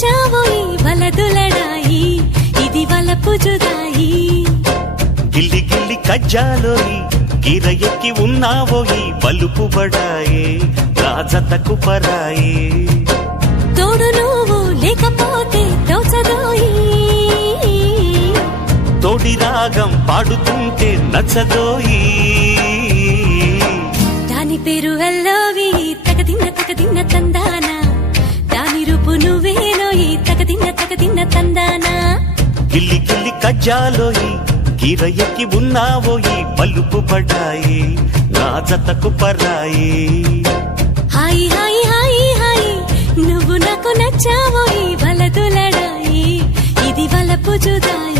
నచ్చావోయి వలదులడాయి ఇది వలపు జుదాయి గిల్లి గిల్లి కజ్జాలోయి గిర ఎక్కి ఉన్నావోయి బలుపు బడాయే రాజతకు పరాయే తోడు నువ్వు లేకపోతే తోచదోయి తోడి రాగం పాడుతుంటే నచ్చదోయి దాని పేరు అల్లోవి తగదిన్న తందానా దాని రూపు నువ్వేనోయి తగదిన్న తందానా గిల్లి గిల్లి కజ్జాలోయి గిర ఎక్కి ఉన్నావోయి బలుపు బడాయే రాజతకు పరాయే హాయి హాయి హాయి హాయి నువ్వు నాకు నచ్చావోయి వలదులడాయి ఇది వలపు జుదాయి